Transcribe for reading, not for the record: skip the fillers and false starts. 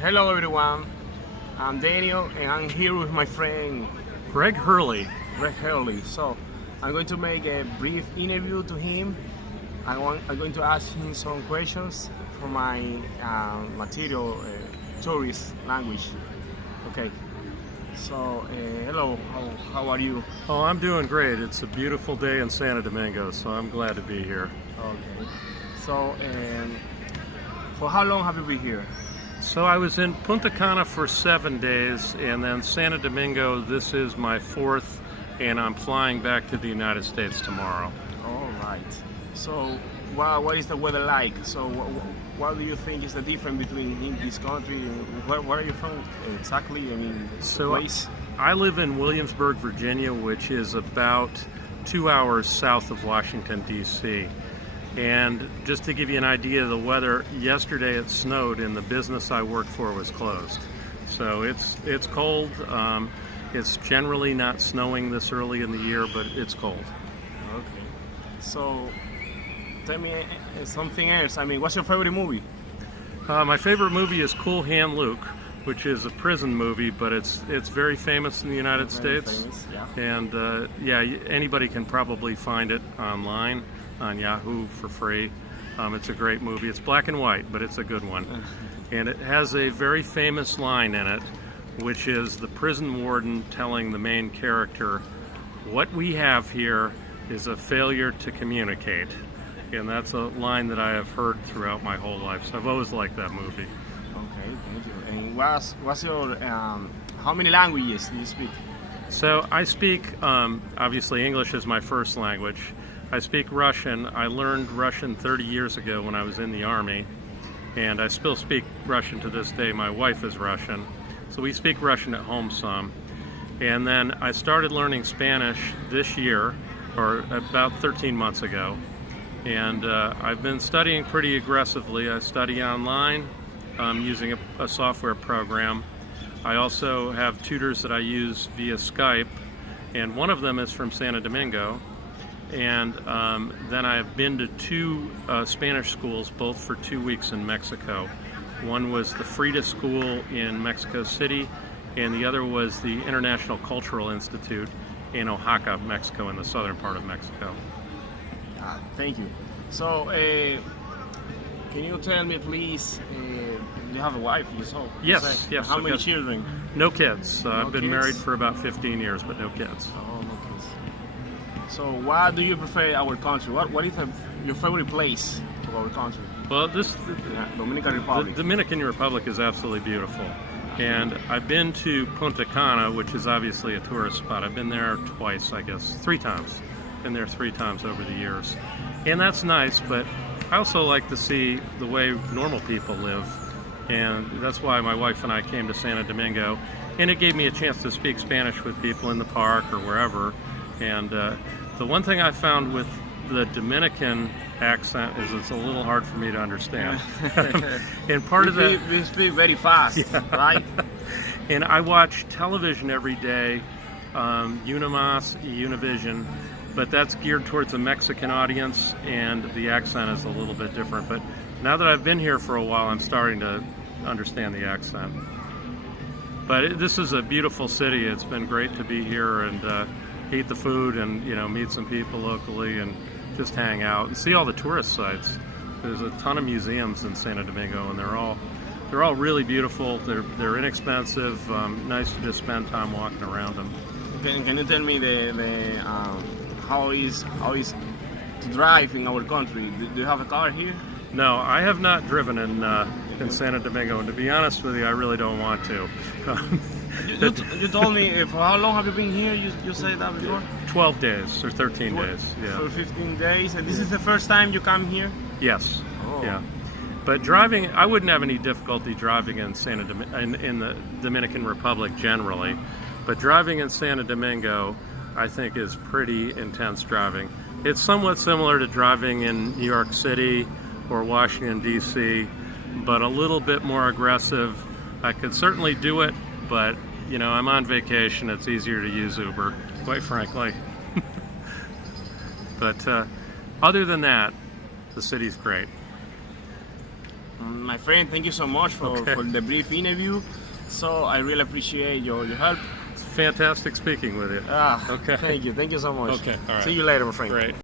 Hello everyone, I'm Daniel and I'm here with my friend Greg Hurley. Greg Hurley. So I'm going to make a brief interview to him. I'm going to ask him some questions for my material tourist language. Okay, so hello, how are you? Oh, I'm doing great. It's a beautiful day in Santo Domingo, so I'm glad to be here. Okay, so for how long have you been here? So I was in Punta Cana for 7 days, and then Santo Domingo, this is my fourth, and I'm flying back to the United States tomorrow. All right. So what is the weather like? So what do you think is the difference between in this country and where are you from exactly? I mean, place? I live in Williamsburg, Virginia, which is about 2 hours south of Washington, D.C. And just to give you an idea of the weather, yesterday it snowed and the business I work for was closed. So it's cold. It's generally not snowing this early in the year, but it's cold. Okay. So tell me something else. I mean, what's your favorite movie? My favorite movie is Cool Hand Luke, which is a prison movie, but it's very famous in the United States. Famous, yeah. And yeah, anybody can probably find it online on Yahoo for free. It's a great movie. It's black and white, but it's a good one. And it has a very famous line in it, which is the prison warden telling the main character, "What we have here is a failure to communicate." And that's a line that I have heard throughout my whole life. So I've always liked that movie. Okay, thank you. And what's your how many languages do you speak? So I speak, obviously English is my first language. I speak Russian. I learned Russian 30 years ago when I was in the Army, and I still speak Russian to this day. My wife is Russian, so we speak Russian at home some. And then I started learning Spanish this year, or about 13 months ago, and I've been studying pretty aggressively. I study online using a software program. I also have tutors that I use via Skype, and one of them is from Santo Domingo. And then I have been to two Spanish schools, both for 2 weeks in Mexico. One was the Frida School in Mexico City, and the other was the International Cultural Institute in Oaxaca, Mexico, in the southern part of Mexico. Thank you. So, can you tell me, please, you have a wife yourself? Yes, yes. How many children? No kids. I've been kids? married for about 15 years, but no kids. Oh, no kids. So, why do you prefer our country? What is your favorite place of our country? Well, Dominican Republic. The Dominican Republic is absolutely beautiful. And I've been to Punta Cana, which is obviously a tourist spot. I've been there twice, I guess, 3 times. Been there 3 times over the years. And that's nice, but I also like to see the way normal people live. And that's why my wife and I came to Santo Domingo. And it gave me a chance to speak Spanish with people in the park or wherever. And the one thing I found with the Dominican accent is it's a little hard for me to understand. And part of that, we speak very fast, yeah. Right? And I watch television every day, Univision, but that's geared towards a Mexican audience, and the accent is a little bit different. But now that I've been here for a while, I'm starting to understand the accent. But this is a beautiful city. It's been great to be here and eat the food and meet some people locally and just hang out and see all the tourist sites. There's a ton of museums in Santo Domingo, and they're all really beautiful. They're inexpensive. Nice to just spend time walking around them. Can you tell me how is to drive in our country? Do you have a car here? No, I have not driven in Santo Domingo, and to be honest with you, I really don't want to. You told me, for how long have you been here? You said that before? 12 days or 13 days. Yeah. For 15 days, and this is the first time you come here? Yes. Oh. Yeah. But driving, I wouldn't have any difficulty driving in in the Dominican Republic generally, but driving in Santo Domingo, I think, is pretty intense driving. It's somewhat similar to driving in New York City or Washington, D.C., but a little bit more aggressive. I could certainly do it, but I'm on vacation. It's easier to use Uber, quite frankly. But other than that, the city's great. My friend, thank you so much for the brief interview. So I really appreciate your help. It's fantastic speaking with you. Thank you so much. Okay, all right. See you later, my friend. Great.